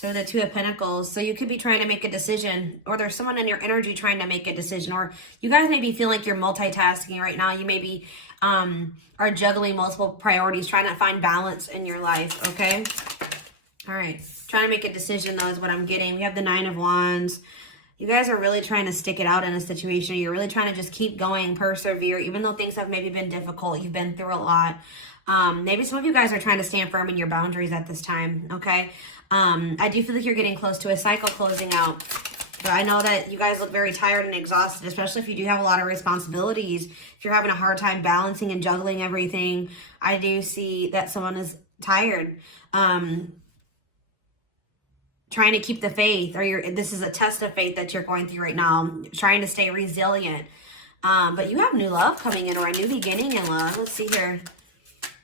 So the Two of Pentacles. So you could be trying to make a decision, or there's someone in your energy trying to make a decision, or you guys maybe feel like you're multitasking right now. You maybe are juggling multiple priorities, trying to find balance in your life, okay? All right. Trying to make a decision, though, is what I'm getting. We have the Nine of Wands. You guys are really trying to stick it out in a situation. You're really trying to just keep going, persevere, even though things have maybe been difficult. You've been through a lot. Maybe some of you guys are trying to stand firm in your boundaries at this time, okay? I do feel like you're getting close to a cycle closing out. But I know that you guys look very tired and exhausted, especially if you do have a lot of responsibilities. If you're having a hard time balancing and juggling everything, I do see that someone is tired. Trying to keep the faith, or this is a test of faith that you're going through right now, trying to stay resilient. But you have new love coming in, or a new beginning in love. Let's see here.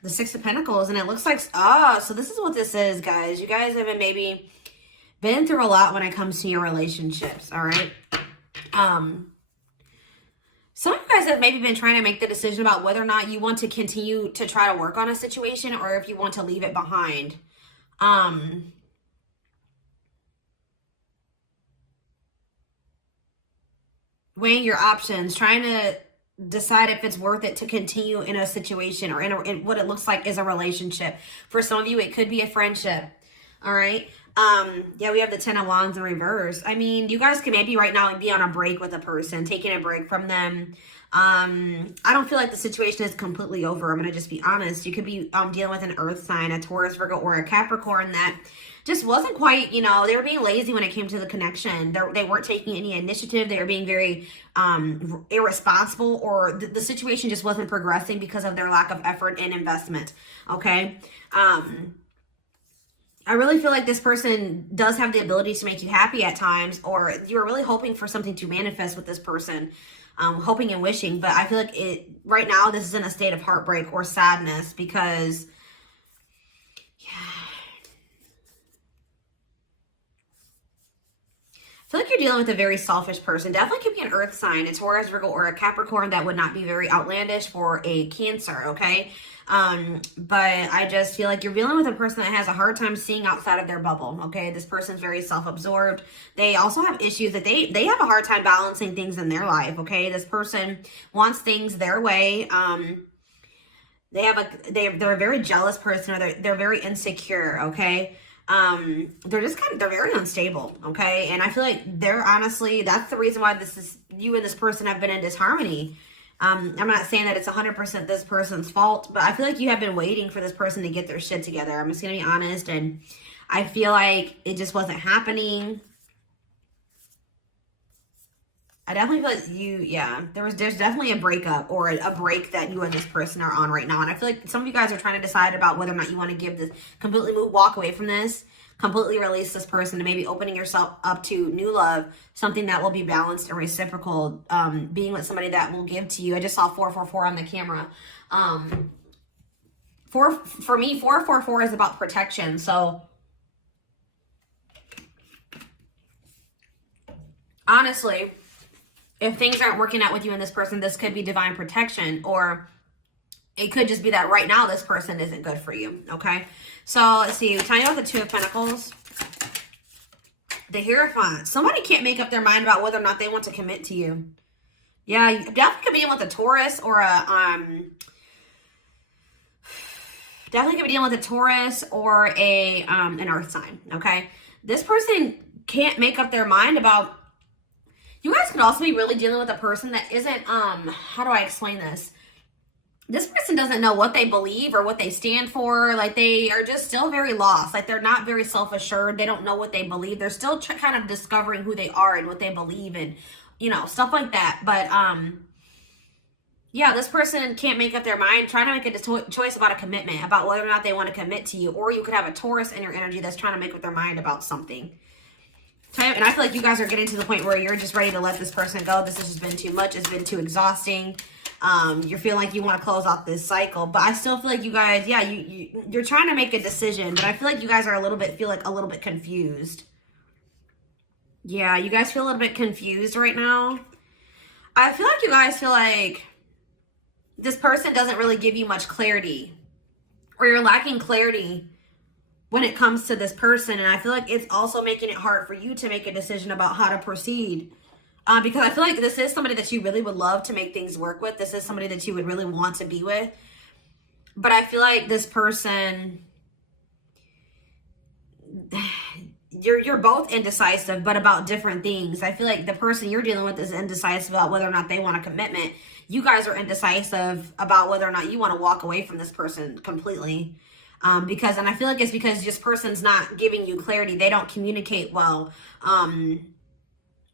The Six of Pentacles, and it looks like, so this is what this is, guys. You guys have maybe been through a lot when it comes to your relationships, all right? Some of you guys have maybe been trying to make the decision about whether or not you want to continue to try to work on a situation, or if you want to leave it behind. Weighing your options, trying to decide if it's worth it to continue in a situation, or in what it looks like is a relationship. For some of you, it could be a friendship. All right. Yeah, we have the Ten of Wands in reverse. I mean, you guys could maybe right now be on a break with a person, taking a break from them. I don't feel like the situation is completely over. I'm going to just be honest. You could be dealing with an earth sign, a Taurus, Virgo, or a Capricorn that just wasn't quite, you know, they were being lazy when it came to the connection. They weren't taking any initiative. They were being very irresponsible, or the situation just wasn't progressing because of their lack of effort and investment. Okay. I really feel like this person does have the ability to make you happy at times, or you're really hoping for something to manifest with this person, hoping and wishing. But I feel like right now, this is in a state of heartbreak or sadness, because I feel like you're dealing with a very selfish person. Definitely could be an earth sign, a Taurus, Virgo, or a Capricorn. That would not be very outlandish for a Cancer, okay? But I just feel like you're dealing with a person that has a hard time seeing outside of their bubble, okay? This person's very self-absorbed. They also have issues that they have a hard time balancing things in their life, okay? This person wants things their way. They're a very jealous person, or they're very insecure, okay? They're just they're very unstable, okay? And I feel like that's the reason why you and this person have been in disharmony. I'm not saying that it's 100% this person's fault, but I feel like you have been waiting for this person to get their shit together. I'm just gonna be honest, and I feel like it just wasn't happening. I definitely feel like there's definitely a breakup, or a break that you and this person are on right now. And I feel like some of you guys are trying to decide about whether or not you want to give this, walk away from this, completely release this person, and maybe opening yourself up to new love, something that will be balanced and reciprocal, being with somebody that will give to you. I just saw 444 on the camera. For me, 444 is about protection. So honestly, if things aren't working out with you and this person, this could be divine protection, or it could just be that right now this person isn't good for you, okay? So let's see, tell you about the Two of Pentacles. The Hierophant. Somebody can't make up their mind about whether or not they want to commit to you. Yeah, you definitely could be dealing with a Taurus, or definitely could be dealing with a Taurus or an earth sign, okay? This person can't make up their mind about. You guys could also be really dealing with a person that isn't, how do I explain this? This person doesn't know what they believe or what they stand for. Like, they are just still very lost. Like, they're not very self-assured. They don't know what they believe. They're still kind of discovering who they are and what they believe in, you know, stuff like that. But, yeah, this person can't make up their mind, trying to make a choice about a commitment, about whether or not they want to commit to you. Or you could have a Taurus in your energy that's trying to make up their mind about something. And I feel like you guys are getting to the point where you're just ready to let this person go. This has just been too much. It's been too exhausting. You're feeling like you want to close off this cycle. But I still feel like you guys, yeah, you're trying to make a decision. But I feel like you guys are a little bit confused. Yeah, you guys feel a little bit confused right now. I feel like you guys feel like this person doesn't really give you much clarity. Or you're lacking clarity when it comes to this person. And I feel like it's also making it hard for you to make a decision about how to proceed. Because I feel like this is somebody that you really would love to make things work with. This is somebody that you would really want to be with. But I feel like this person, you're both indecisive, but about different things. I feel like the person you're dealing with is indecisive about whether or not they want a commitment. You guys are indecisive about whether or not you want to walk away from this person completely. And I feel like it's because this person's not giving you clarity. They don't communicate well.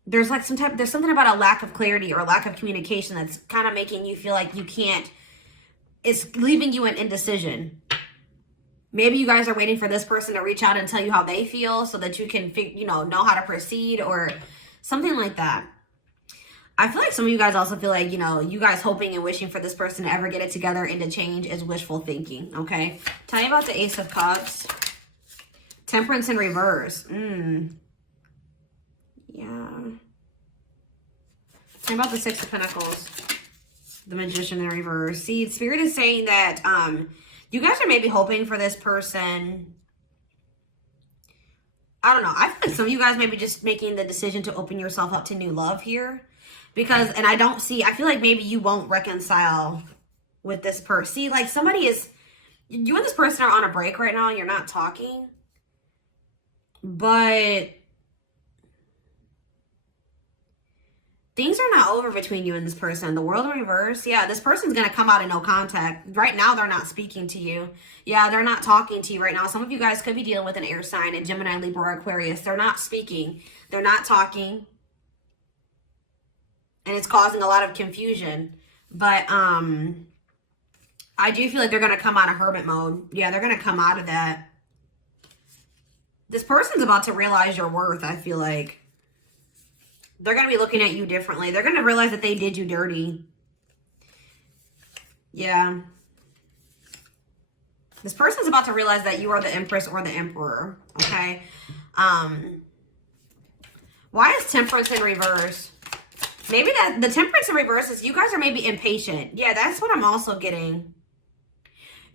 There's like there's something about a lack of clarity or a lack of communication that's kind of making you feel like you can't, it's leaving you in indecision. Maybe you guys are waiting for this person to reach out and tell you how they feel so that you can, know how to proceed or something like that. I feel like some of you guys also feel like, you guys hoping and wishing for this person to ever get it together and to change is wishful thinking, okay? Tell me about the Ace of Cups. Temperance in reverse. Yeah. Tell me about the Six of Pentacles. The Magician in reverse. See, Spirit is saying that you guys are maybe hoping for this person. I don't know. I feel like some of you guys may be just making the decision to open yourself up to new love here. And I feel like maybe you won't reconcile with this person. See, like you and this person are on a break right now and you're not talking. But things are not over between you and this person. The World in reverse. Yeah, this person's going to come out of no contact. Right now, they're not speaking to you. Yeah, they're not talking to you right now. Some of you guys could be dealing with an air sign, a Gemini, Libra, or Aquarius. They're not speaking. They're not talking. And it's causing a lot of confusion. But I do feel like they're going to come out of hermit mode. Yeah, they're going to come out of that. This person's about to realize your worth, I feel like. They're going to be looking at you differently. They're going to realize that they did you dirty. Yeah. This person's about to realize that you are the Empress or the Emperor. Okay. Why is Temperance in reverse? Maybe that the Temperance in reverse is you guys are maybe impatient. Yeah, that's what I'm also getting.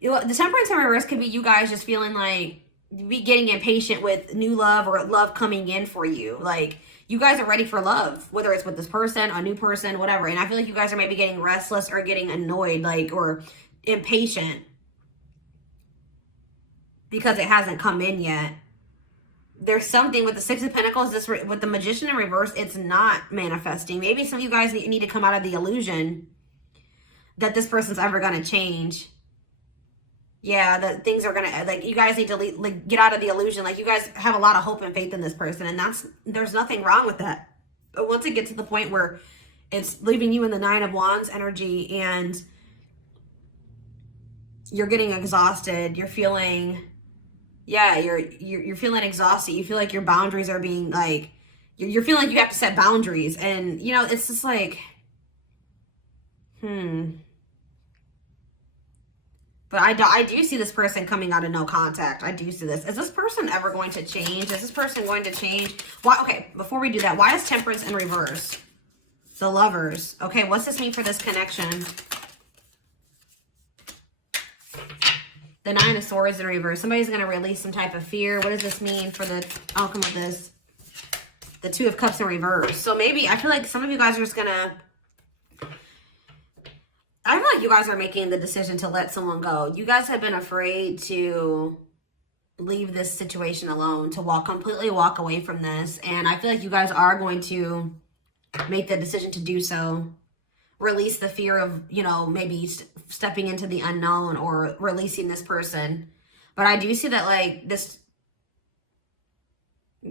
The Temperance in reverse could be you guys just feeling like be getting impatient with new love or love coming in for you. Like you guys are ready for love, whether it's with this person, a new person, whatever. And I feel like you guys are maybe getting restless or getting annoyed, or impatient because it hasn't come in yet. There's something with the Six of Pentacles, with the Magician in reverse, it's not manifesting. Maybe some of you guys need to come out of the illusion that this person's ever going to change. Yeah, that things are going to, you guys need to get out of the illusion. You guys have a lot of hope and faith in this person, and there's nothing wrong with that. But once it gets to the point where it's leaving you in the Nine of Wands energy and you're getting exhausted, you're feeling... Yeah, you're feeling exhausted. You feel like your boundaries are being you're feeling like you have to set boundaries, and it's just But I do see this person coming out of no contact. I do see this. Is this person ever going to change? Is this person going to change? Why? Okay, before we do that, why is Temperance in reverse? The Lovers. Okay, what's this mean for this connection? The Nine of Swords in reverse. Somebody's going to release some type of fear. What does this mean for the outcome of this? The Two of Cups in reverse. So maybe, I feel like some of you guys are just going to... I feel like you guys are making the decision to let someone go. You guys have been afraid to leave this situation alone, to completely walk away from this. And I feel like you guys are going to make the decision to do so. Release the fear of, maybe stepping into the unknown or releasing this person. But I do see that,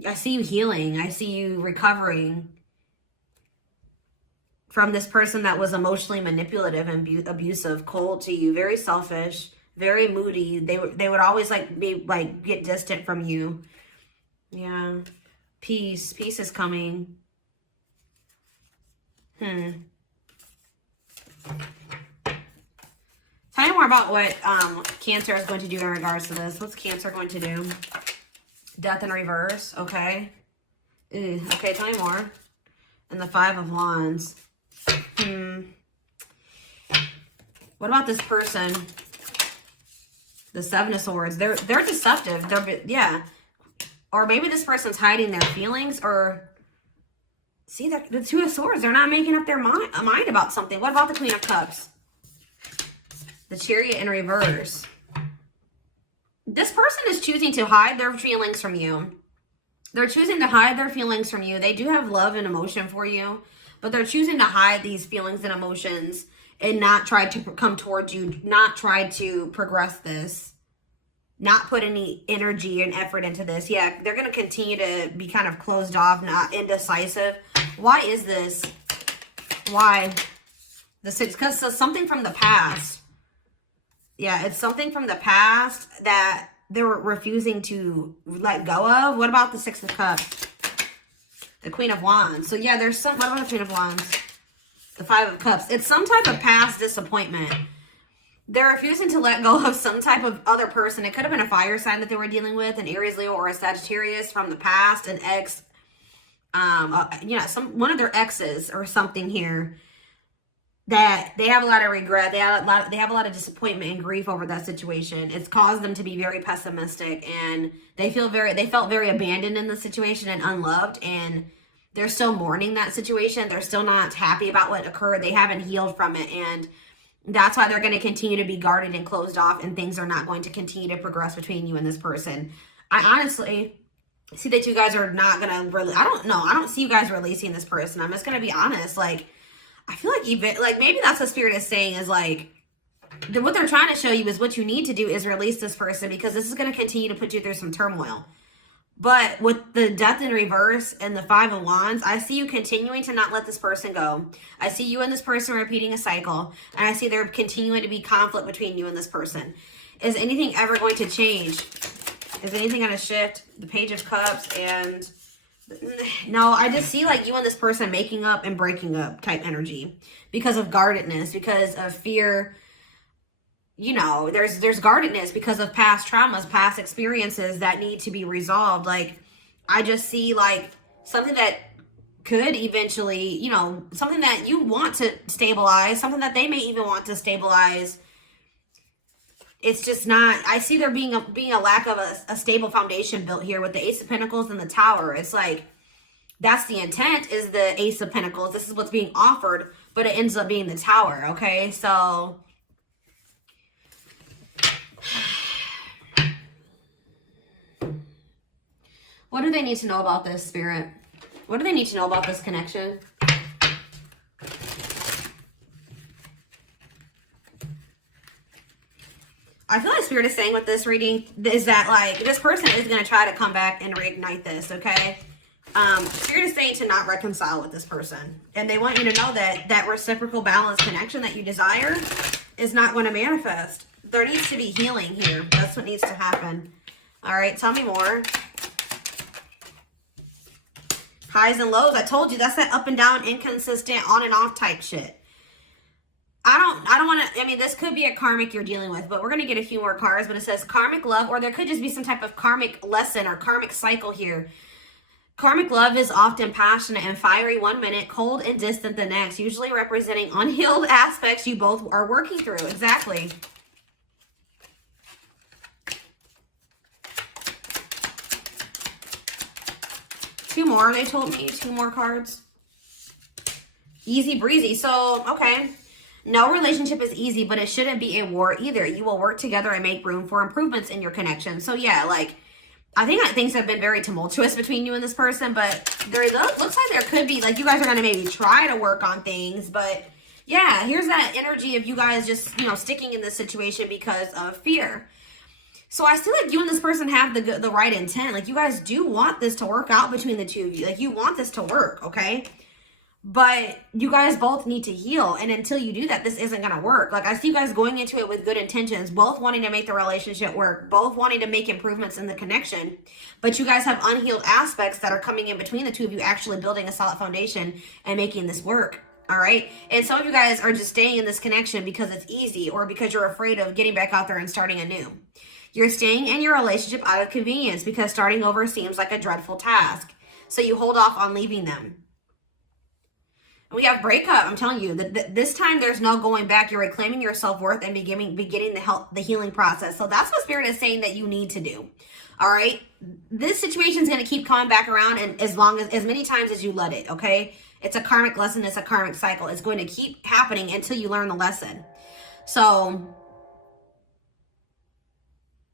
I see you healing. I see you recovering from this person that was emotionally manipulative and abusive, cold to you, very selfish, very moody. They would always get distant from you. Yeah. Peace is coming. Tell me more about what Cancer is going to do in regards to this. What's Cancer going to do? Death in reverse. Okay. Okay, tell me more. And the Five of Wands. What about this person? The Seven of Swords. They're deceptive. Yeah. Or maybe this person's hiding their feelings, or see the Two of Swords. They're not making up their mind about something. What about the Queen of Cups? The Chariot in reverse. This person is choosing to hide their feelings from you. They're choosing to hide their feelings from you. They do have love and emotion for you, but they're choosing to hide these feelings and emotions and not try to come towards you, not try to progress this, not put any energy and effort into this. Yeah, they're going to continue to be kind of closed off, not indecisive. Why is this? Why? Because it's something from the past. Yeah, it's something from the past that they're refusing to let go of. What about the Six of Cups? The Queen of Wands. So yeah, there's some, what about the Queen of Wands? The Five of Cups. It's some type of past disappointment. They're refusing to let go of some type of other person. It could have been a fire sign that they were dealing with, an Aries, Leo, or a Sagittarius from the past, an ex, one of their exes or something here, that they have a lot of regret. They have a lot of disappointment and grief over that situation. It's caused them to be very pessimistic, and they felt very abandoned in the situation and unloved, and they're still mourning that situation. They're still not happy about what occurred. They haven't healed from it, and that's why they're going to continue to be guarded and closed off, and things are not going to continue to progress between you and this person. I honestly see that you guys are not going to really, I don't see you guys releasing this person. I'm just going to be honest. Like, I feel like even, like, maybe that's what Spirit is saying is like, what they're trying to show you is what you need to do is release this person, because this is going to continue to put you through some turmoil. But with the Death in reverse and the Five of Wands, I see you continuing to not let this person go. I see you and this person repeating a cycle. And I see there continuing to be conflict between you and this person. Is anything ever going to change? Is anything going to shift? The Page of Cups and... No, I just see like you and this person making up and breaking up type energy. Because of guardedness, because of fear. You know, there's guardedness because of past traumas, past experiences that need to be resolved. Like, I just see like something that could eventually, you know, something that you want to stabilize, something that they may even want to stabilize. It's just not, I see there being a lack of a stable foundation built here with the Ace of Pentacles and the Tower. It's like, that's the intent, is the Ace of Pentacles. This is what's being offered, but it ends up being the Tower, okay? So... what do they need to know about this, Spirit? What do they need to know about this connection? I feel like Spirit is saying with this reading is that, like, this person is going to try to come back and reignite this, okay? Spirit is saying to not reconcile with this person. And they want you to know that that reciprocal balanced connection that you desire is not going to manifest. There needs to be healing here. That's what needs to happen. All right, tell me more. Highs and lows. I told you, that's that up and down, inconsistent, on and off type shit. I don't want to, I mean, this could be a karmic you're dealing with, but we're going to get a few more cards. But it says karmic love, or there could just be some type of karmic lesson or karmic cycle here. Karmic love is often passionate and fiery one minute, cold and distant the next, usually representing unhealed aspects you both are working through. Exactly. Two more, they told me. Two more cards. Easy breezy. So, okay. No relationship is easy, but it shouldn't be a war either. You will work together and make room for improvements in your connection. So, yeah, like, I think things have been very tumultuous between you and this person, but there looks like there could be, like, you guys are going to maybe try to work on things, but, yeah, here's that energy of you guys just, you know, sticking in this situation because of fear. So I feel like you and this person have the right intent. Like, you guys do want this to work out between the two of you. Like, you want this to work, okay? But you guys both need to heal. And until you do that, this isn't going to work. Like, I see you guys going into it with good intentions, both wanting to make the relationship work, both wanting to make improvements in the connection. But you guys have unhealed aspects that are coming in between the two of you, actually building a solid foundation and making this work. All right. And some of you guys are just staying in this connection because it's easy, or because you're afraid of getting back out there and starting anew. You're staying in your relationship out of convenience because starting over seems like a dreadful task. So you hold off on leaving them. We have breakup. I'm telling you that this time there's no going back. You're reclaiming your self-worth and beginning the healing process. So that's what Spirit is saying that you need to do. All right. This situation is going to keep coming back around, and as many times as you let it. Okay. It's a karmic lesson. It's a karmic cycle. It's going to keep happening until you learn the lesson. So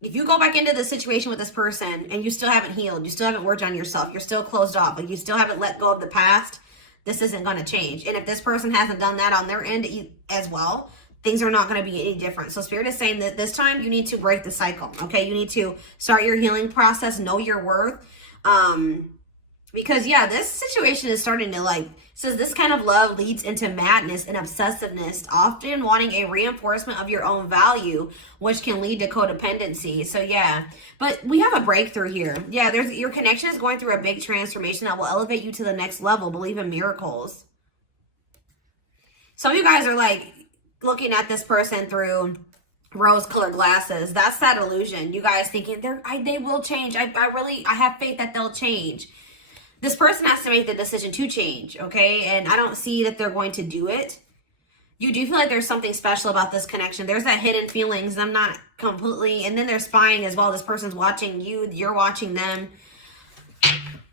if you go back into the situation with this person and you still haven't healed, you still haven't worked on yourself, you're still closed off, like you still haven't let go of the past, this isn't going to change. And if this person hasn't done that on their end as well, things are not going to be any different. So Spirit is saying that this time you need to break the cycle. Okay. You need to start your healing process, know your worth. Because yeah, this situation is starting to says this kind of love leads into madness and obsessiveness, often wanting a reinforcement of your own value, which can lead to codependency. So yeah, but we have a breakthrough here. Yeah, your connection is going through a big transformation that will elevate you to the next level. Believe in miracles. Some of you guys are looking at this person through rose-colored glasses. That's that illusion. You guys thinking they will change. I have faith that they'll change. This person has to make the decision to change, okay? And I don't see that they're going to do it. You do feel like there's something special about this connection. There's that hidden feelings. I'm not completely... And then they're spying as well. This person's watching you. You're watching them.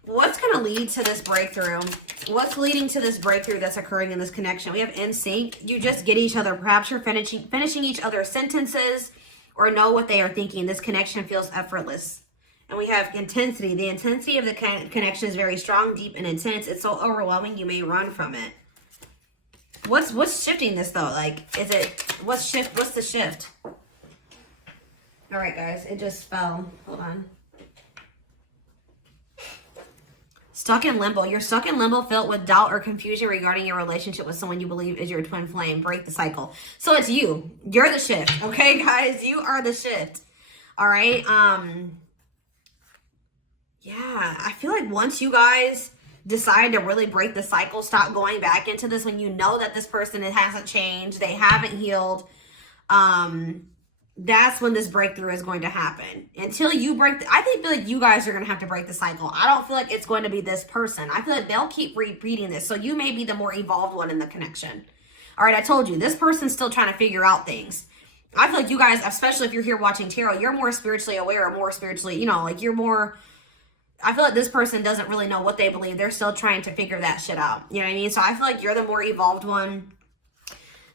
What's going to lead to this breakthrough? What's leading to this breakthrough that's occurring in this connection? We have in sync. You just get each other. Perhaps you're finishing each other's sentences or know what they are thinking. This connection feels effortless. And we have intensity. The intensity of the connection is very strong, deep, and intense. It's so overwhelming, you may run from it. What's shifting this, though? What's the shift? All right, guys. It just fell. Hold on. Stuck in limbo. You're stuck in limbo, filled with doubt or confusion regarding your relationship with someone you believe is your twin flame. Break the cycle. So it's you. You're the shift. Okay, guys? You are the shift. All right? Yeah, I feel like once you guys decide to really break the cycle, stop going back into this, when you know that this person hasn't changed, they haven't healed, that's when this breakthrough is going to happen. Until you break, I feel like you guys are going to have to break the cycle. I don't feel like it's going to be this person. I feel like they'll keep repeating this. So you may be the more evolved one in the connection. All right, I told you, this person's still trying to figure out things. I feel like you guys, especially if you're here watching tarot, you're more spiritually aware or more spiritually, you're more... I feel like this person doesn't really know what they believe. They're still trying to figure that shit out. You know what I mean? So I feel like you're the more evolved one.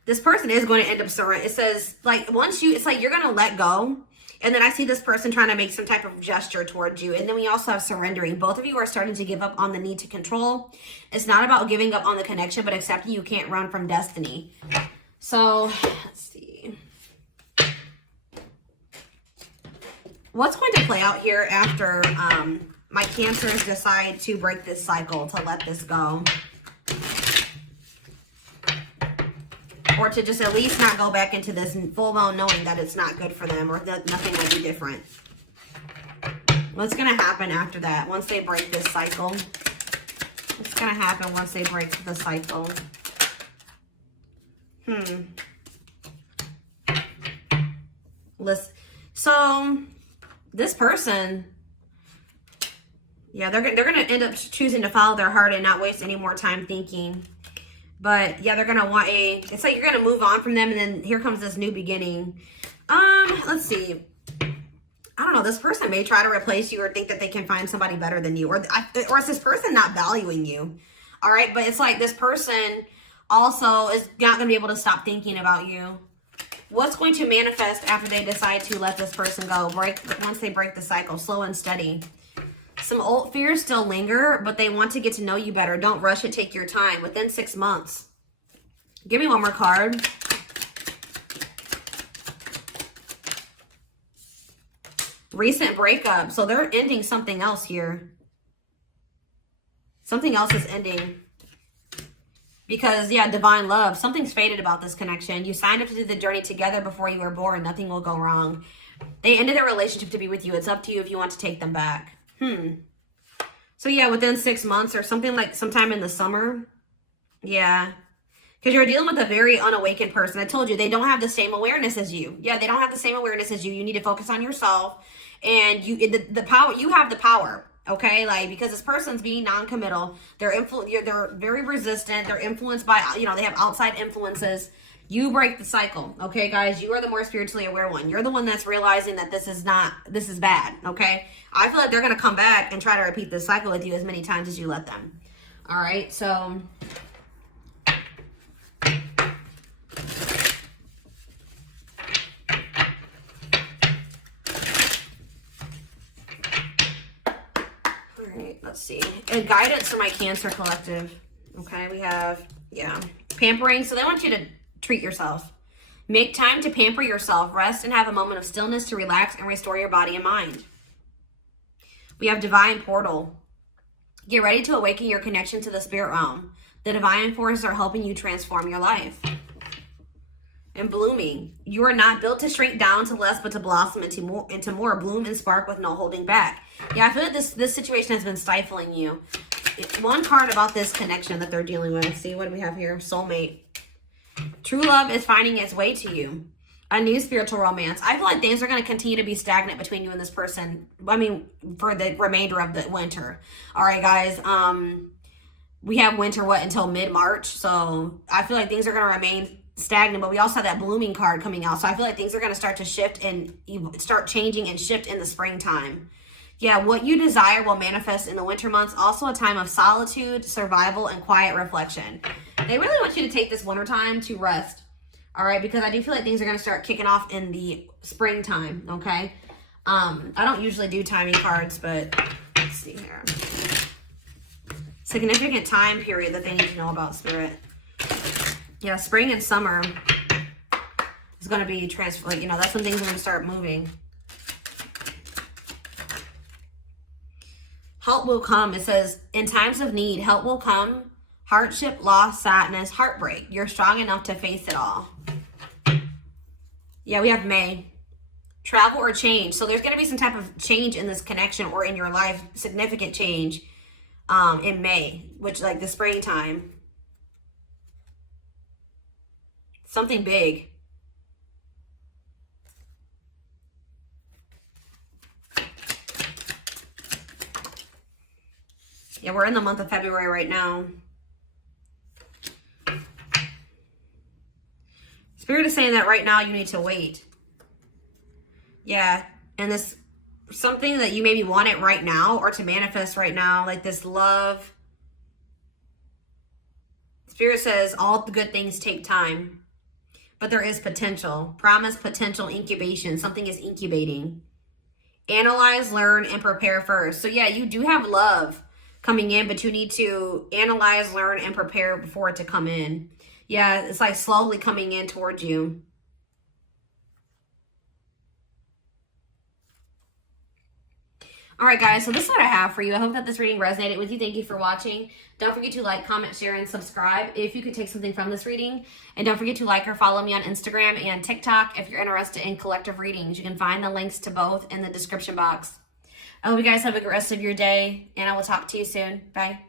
This person is going to end up surrendering. It says, it's like you're going to let go. And then I see this person trying to make some type of gesture towards you. And then we also have surrendering. Both of you are starting to give up on the need to control. It's not about giving up on the connection, but accepting you can't run from destiny. So, let's see. What's going to play out here after... my Cancers decide to break this cycle, to let this go. Or to just at least not go back into this full well knowing that it's not good for them or that nothing will be different. What's going to happen after that once they break this cycle? What's going to happen once they break the cycle? Listen. So, this person... Yeah, they're going to end up choosing to follow their heart and not waste any more time thinking. But yeah, they're going to want it's like you're going to move on from them, and then here comes this new beginning. Let's see. I don't know. This person may try to replace you or think that they can find somebody better than you. Or is this person not valuing you? All right. But it's like this person also is not going to be able to stop thinking about you. What's going to manifest after they decide to let this person go? Once they break the cycle, slow and steady. Some old fears still linger, but they want to get to know you better. Don't rush it. Take your time. Within 6 months. Give me one more card. Recent breakup. So they're ending something else here. Something else is ending. Because, yeah, divine love. Something's faded about this connection. You signed up to do the journey together before you were born. Nothing will go wrong. They ended their relationship to be with you. It's up to you if you want to take them back. So yeah, within 6 months or something, like sometime in the summer. Yeah. Because you're dealing with a very unawakened person. I told you, they don't have the same awareness as you. Yeah, they don't have the same awareness as you. You need to focus on yourself. And the power, you have the power. okay? Like, because this person's being non-committal. They're very resistant. They're influenced by, you know, they have outside influences. You break the cycle, okay, guys? You are the more spiritually aware one. You're the one that's realizing that this is bad, okay? I feel like they're going to come back and try to repeat this cycle with you as many times as you let them. All right, so... Let's see. And guidance for my Cancer collective. Okay, we have, yeah, pampering. So they want you to treat yourself. Make time to pamper yourself. Rest and have a moment of stillness to relax and restore your body and mind. We have divine portal. Get ready to awaken your connection to the spirit realm. The divine forces are helping you transform your life. And blooming. You are not built to shrink down to less, but to blossom into more. Bloom and spark with no holding back. Yeah, I feel like this situation has been stifling you. One card about this connection that they're dealing with. See, what do we have here? Soulmate. True love is finding its way to you. A new spiritual romance. I feel like things are going to continue to be stagnant between you and this person. I mean, for the remainder of the winter. All right, guys. We have winter, until mid-March. So I feel like things are going to remain stagnant, but we also have that blooming card coming out. So I feel like things are going to start to shift and start changing and shift in the springtime. Yeah, what you desire will manifest in the winter months. Also a time of solitude, survival, and quiet reflection. They really want you to take this winter time to rest. All right, because I do feel like things are going to start kicking off in the springtime, okay? I don't usually do timing cards, but let's see here. Significant time period that they need to know about, Spirit. Yeah, spring and summer is going to be like, you know, that's when things are going to start moving. Help will come. It says, in times of need, help will come. Hardship, loss, sadness, heartbreak. You're strong enough to face it all. Yeah, we have May. Travel or change. So there's going to be some type of change in this connection or in your life. Significant change in May, which like the springtime. Something big. Yeah, we're in the month of February right now. Spirit is saying that right now you need to wait. Yeah, and this something that you maybe want it right now or to manifest right now, like this love. Spirit says all the good things take time, but there is potential. Promise, potential, incubation. Something is incubating. Analyze, learn, and prepare first. So yeah, you do have love coming in, but you need to analyze, learn, and prepare before it to come in. Yeah, it's like slowly coming in towards you. All right, guys, so this is what I have for you. I hope that this reading resonated with you. Thank you for watching. Don't forget to like, comment, share, and subscribe if you could take something from this reading. And don't forget to like or follow me on Instagram and TikTok if you're interested in collective readings. You can find the links to both in the description box. I hope you guys have a good rest of your day, and I will talk to you soon. Bye.